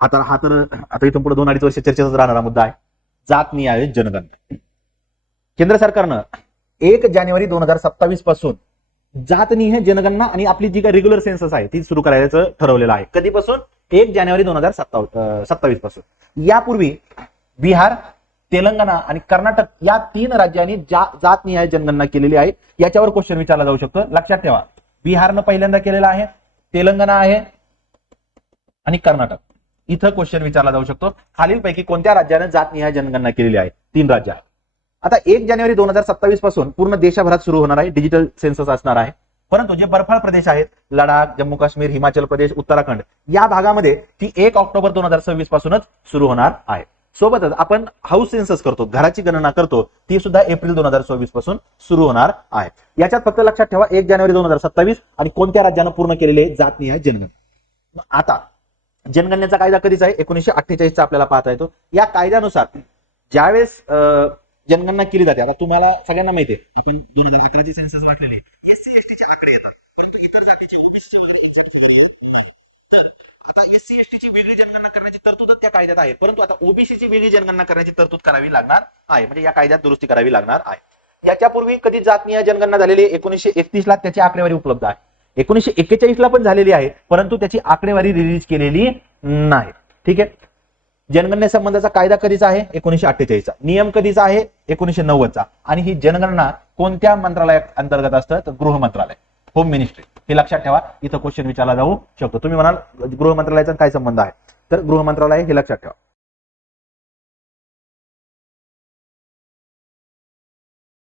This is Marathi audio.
आता हा तर आता इथून पुढे दोन अडीच वर्ष चर्चेचाच राहणारा मुद्दा आहे. जात नियाय जनगणना. केंद्र सरकारनं एक जानेवारी दोन हजार सत्तावीसपासून जातनीय जनगणना आणि आपली जी काही रेग्युलर सेन्सस आहे ती सुरू करायचं ठरवलेलं आहे. कधीपासून? एक जानेवारी दोन हजार सत्तावीसपासून. यापूर्वी बिहार तेलंगणा आणि कर्नाटक या तीन राज्यांनी जा जातनिहाय जनगणना केलेली आहे. याच्यावर क्वेश्चन विचारला जाऊ शकतो. लक्षात ठेवा. बिहारनं पहिल्यांदा केलेला आहे तेलंगणा आहे आणि कर्नाटक. इथं क्वेश्चन विचारला जाऊ शकतो. खालीलपैकी कोणत्या राज्यानं जातनिहाय जनगणना केलेली आहे? तीन राज्य आता एक जानेवारी दोन हजार सत्तावीसपासून पूर्ण देशभरात सुरू होणार आहे. डिजिटल सेन्सस असणार आहे. परंतु जे बर्फाळ प्रदेश आहेत लडाख जम्मू काश्मीर हिमाचल प्रदेश उत्तराखंड या भागामध्ये ती एक ऑक्टोबर दोन हजार सव्वीस पासूनच सुरू होणार आहे. सोबतच आपण हाऊस सेन्सस करतो घराची गणना करतो ती सुद्धा एप्रिल दोन हजार सव्वीसपासून सुरू होणार आहे. याच्यात फक्त लक्षात ठेवा एक जानेवारी दोन हजार सत्तावीस आणि कोणत्या राज्यानं पूर्ण केलेले आहे जातनिहाय जनगणना. आता जनगणनेचा कायदा कधीच आहे? एकोणीशे अठ्ठेचाळीसचा आपल्याला पाहता येतो. या कायद्यानुसार ज्यावेळेस जनगणना केली जाते आता तुम्हाला सगळ्यांना माहिती आहे आपण दोन हजार अकराची सेन्सस वाटलेली एस सी आकडे येतात परंतु इतर जातीचे ओबीसीचे तर आता एससी एसटीची ची वेगळी जनगणना करण्याची तरतूद त्या कायद्यात आहे परंतु आता ओबीसीची वेगळी जनगणना करण्याची तरतूद करावी लागणार आहे म्हणजे या कायद्यात दुरुस्ती करावी लागणार आहे. याच्यापूर्वी कधी जातनीय जनगणना झालेली एकोणीशे एकतीस ला त्याची आकडेवारी उपलब्ध आहे. एकोणीशे एक्केचाळीस ला पण झालेली आहे परंतु त्याची आकडेवारी रिलीज केलेली नाही. ठीक आहे? जनगणनेसंबंधाचा कायदा कधीचा आहे? एकोणीशे अठ्ठेचाळीसचा. नियम कधीचा आहे? एकोणीशे नव्वदचा. आणि ही जनगणना कोणत्या मंत्रालया अंतर्गत असतं? तर गृह मंत्रालय. होम मिनिस्ट्री हे लक्षात ठेवा. इथं क्वेश्चन विचारला जाऊ शकतो. तुम्ही म्हणाल गृह मंत्रालयाचा काय संबंध आहे? तर गृह मंत्रालय हे लक्षात ठेवा.